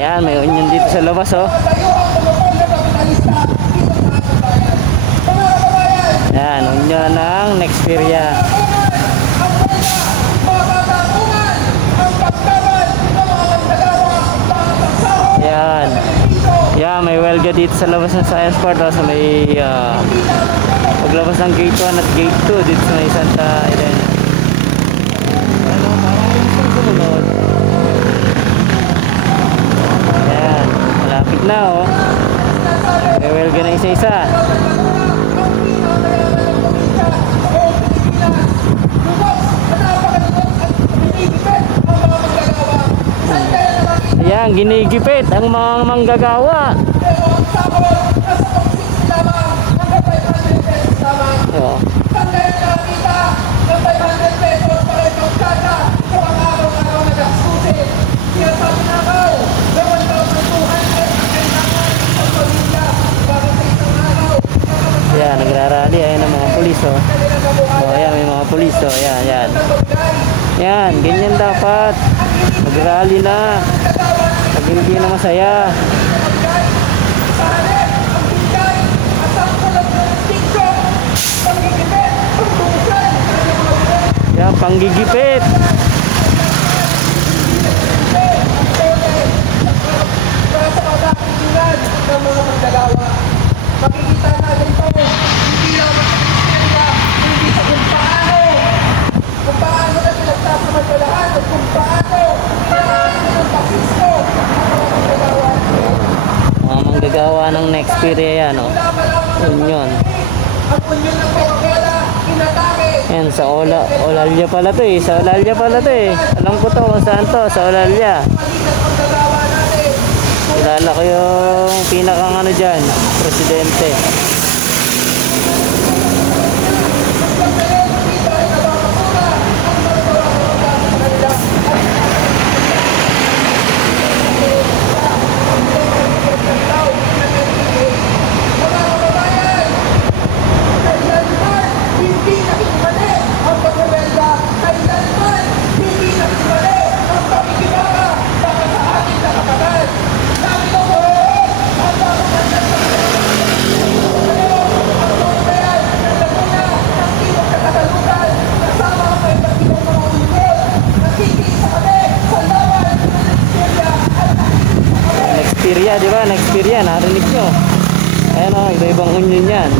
Ayan, may onion dito sa labas, oh. Ayan, onion ng Nexperia. Ayan. Ayan, may welga dito sa labas ng Science Park, oh, sa may paglabas ng gate 1 at gate 2 dito sa may Santa Elena. Ayan, malapit na, oh. May welga na isa-isa. Ayan, ginigipit ang mga manggagawa. Oh. Ayan, nagrarally. Ayan ang mga pulis, oh. Oh, ayan, may mga pulis, oh. Ayan, ayan. Ayan, ganyan dapat. Nagrally na. Pag hindi na masaya. Ayan, panggigipit. Makikita natin ito, hindi lang makikita, hindi sa kung paano na pinagsasamantalahan at kung paano pinakaano ng pasisko Mga manggagawa ng Nexperia yan, oh. Union. Ang union ng Pawagala, inatake. Yan, sa Olalya pala to, eh. Sa Olalya pala to, eh. Alam ko to kung saan to, sa Olalya. Kilala ko yung pinakang ano dyan, presidente. Nexperia, di ba? Nexperia, narinig nyo. Ayan, oh, iba-ibang union yan.